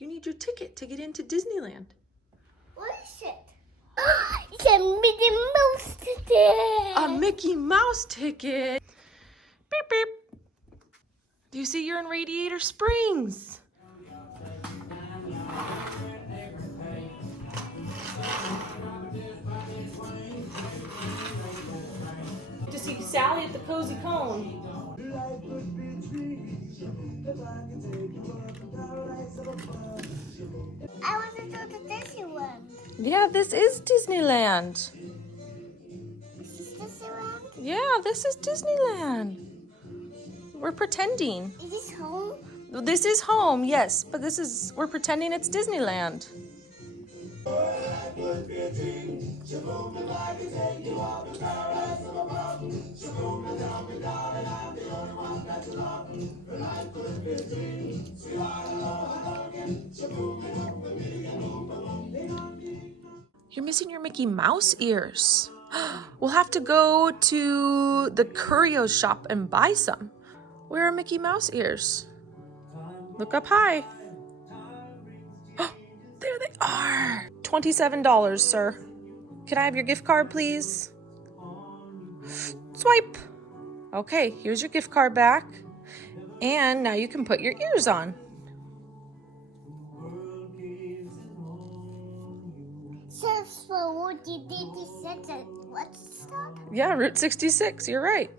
You need your ticket to get into Disneyland. What is it? It's a Mickey Mouse ticket. A Mickey Mouse ticket. Beep, beep. Do you see you're in Radiator Springs? To see Sally at the Cozy Cone. I want to go to Disneyland. Yeah, this is Disneyland. Is this Disneyland? Yeah, this is Disneyland. We're pretending. Is this home? This is home, yes, but we're pretending it's Disneyland. You're missing your Mickey Mouse ears. We'll have to go to the curio shop and buy some. Where are Mickey Mouse ears? Look up high. There they are. $27, sir. Can I have your gift card, please? Swipe. Okay, here's your gift card back. And now you can put your ears on. Search for Woody Diddy Center. What's that? Yeah, Route 66, you're right.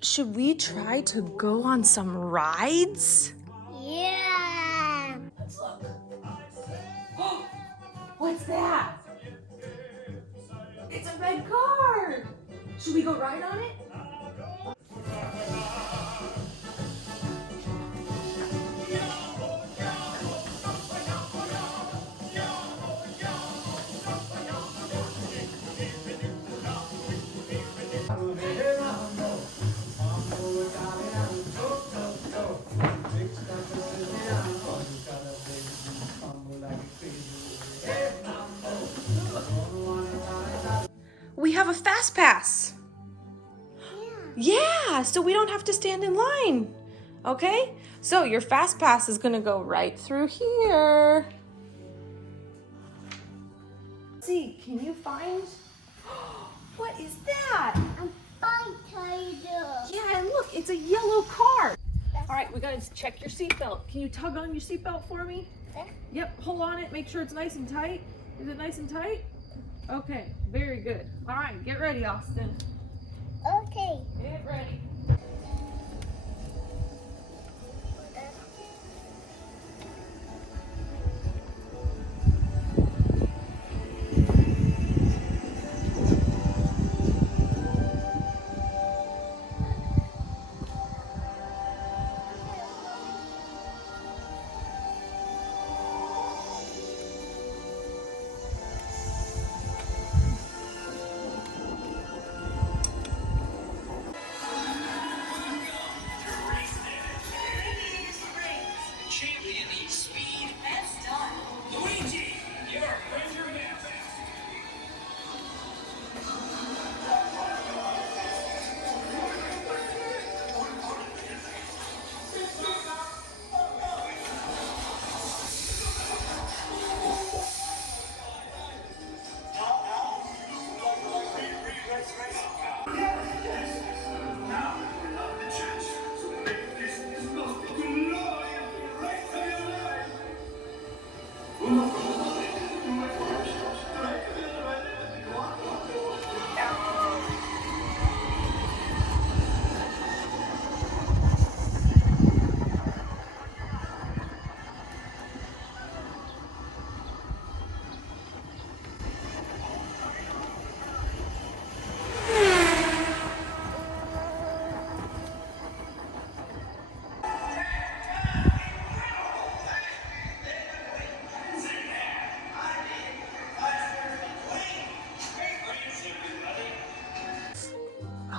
Should we try to go on some rides? Yeah. Let's look. What's that? It's a red car. Should we go ride on it? We have a fast pass. Yeah, so we don't have to stand in line. Okay? So your fast pass is gonna go right through here. Let's see, can you find? What is that? A bike tiger. Yeah, and look, it's a yellow car. All right, we gotta check your seatbelt. Can you tug on your seatbelt for me? Okay. Yep, pull on it, make sure it's nice and tight. Is it nice and tight? Okay, very good. All right, get ready, Austin. Okay. Get ready.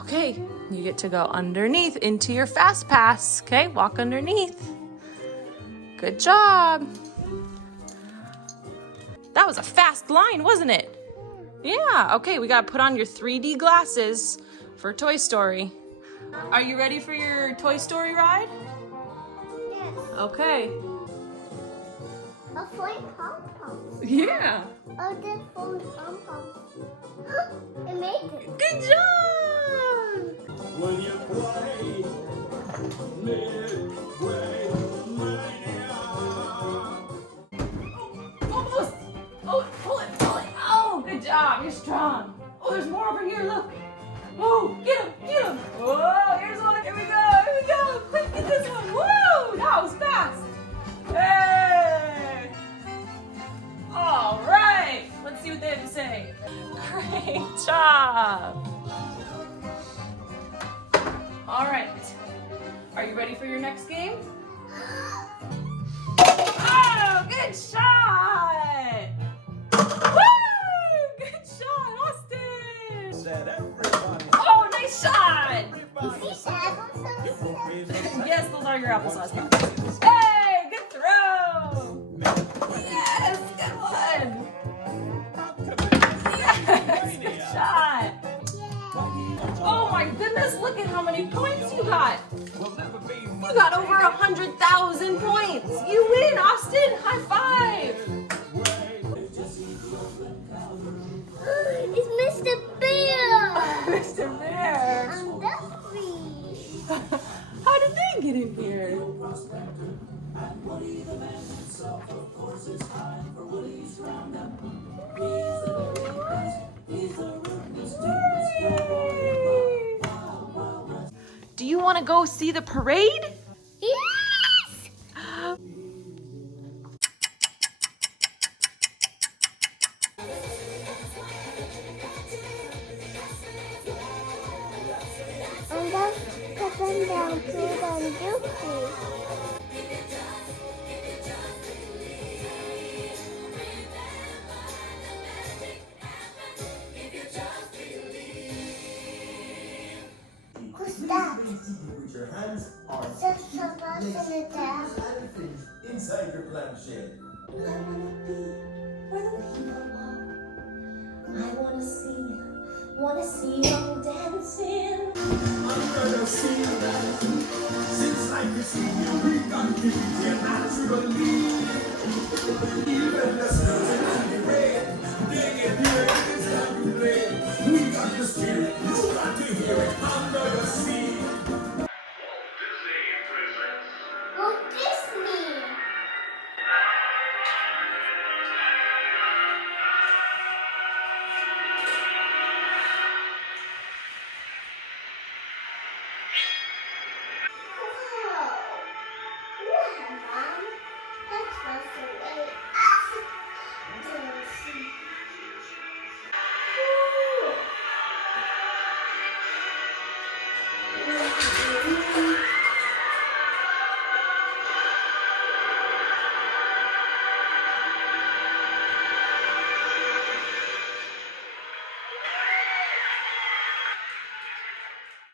Okay, you get to go underneath into your fast pass. Okay, walk underneath. Good job. That was a fast line, wasn't it? Yeah, okay, we gotta put on your 3D glasses for Toy Story. Are you ready for your Toy Story ride? Yes. Okay. flying pom-poms. Yeah. Oh, they're flying pom-poms. I made it. Good job. When you play midway mania. Almost. Oh, pull it, pull it. Oh, good job. You're strong. Oh, there's more over here. Look. Oh, get him, get him. Whoa, here's one. Here we go, here we go. Quick, get this one. Woo, that was fast. Hey. All right. Let's see what they have to say. Great job. All right. Are you ready for your next game? Oh, good shot! Woo! Good shot, Austin! Said everybody. Oh, nice shot! These apples Yes, those are your applesauce pops. Hey, good throw! Yes, good one! Yes, good shot! Oh my goodness, look at how many points you got! You got over 100,000 points! You win, Austin! High five! It's Mr. Bear. Mr. Bear! I'm Duffy. How did they get in here? Do you want to go see the parade? Yes. And that's put them down, put on Duffy. Who's that? Put your hands on Just somebody in the dam. inside your planchette. I wanna be where the people are. I wanna see them dancing. Under the sea, since I can see you, we got to be naturally. Even the sun and the rain, they get here, it's time to play. We got the spirit, you got to hear it under the sea. Walt Disney. Wow. Wow, Mom. That's awesome.